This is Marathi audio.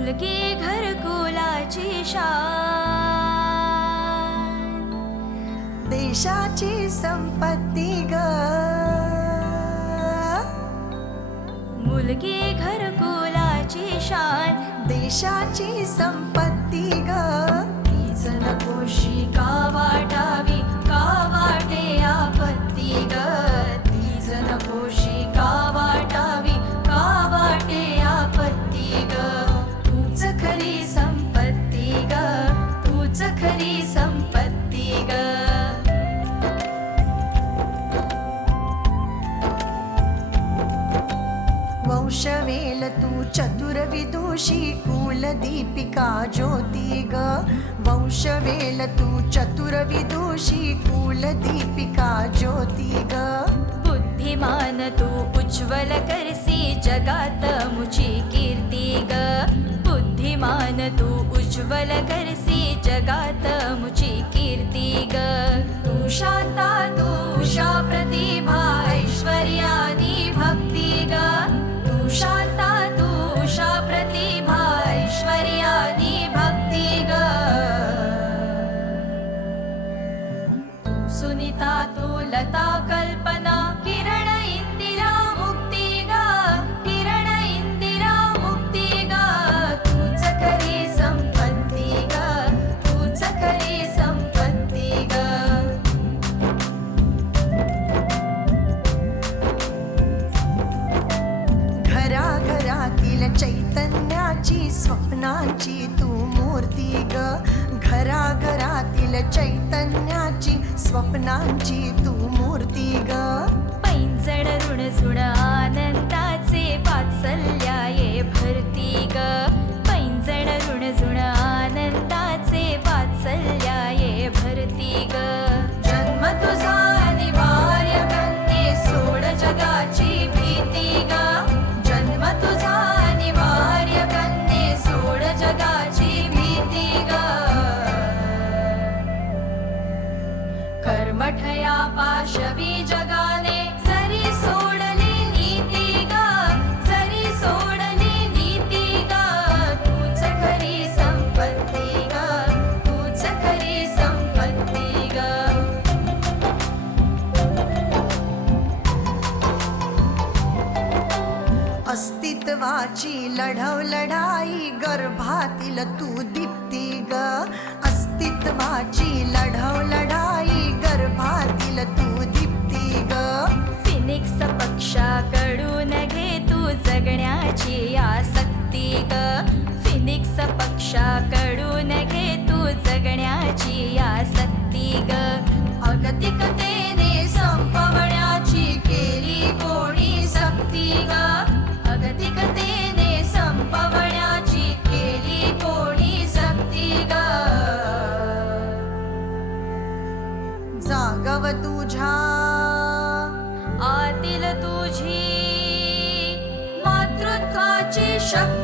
मुलगी घरकुलाची शान. देशाची संपत्ती ग. मुलगी घरकुलाची शान. देशाची संपत्ती ग. तीच शिका का वंशवेल तू चतुरविदुषी कुलदीपिका ज्योती ग. वंशवेल तू चतुरविदुषी कुलदीपिका ज्योती ग. बुद्धिमान तू उज्ज्वल करसी जगात मुची कीर्ती ग. बुद्धिमान तू उज्ज्वल करसी जगात मुची कीर्ती ग. तू शांता सुनीता तो लता कल्पना किरण इंदिरा मुक्ती गा किरण इंदिरा मुक्ती गा तूच खरी संपत्ती ग तूच खरी संपत्ती ग घराघरातील चैतन्याची स्वप्नाची तू मूर्ती ग घराघरातील चैतन्याची स्वप्नांची तू मूर्ती ग. कर्मठया पाशवी जगाने जरी सोडली नीती गा जरी सोडली नीती गा तूच खरी संपत्ती ग तूच खरी संपत्ती ग अस्तित्वाची लढव लढाई गर्भातील तू दीप्ती ग. अस्तित्वाची जगण्याची आसक्ती ग. फिनिक्स पक्षाकडून घे तू जगण्याची आसक्ती ग. अगतिकतेने संपवण्याची केली कोणी सक्ती ग. अगतिकतेने संपवण्याची केली कोणी सक्ती ग. जागव तुझ्या Russia.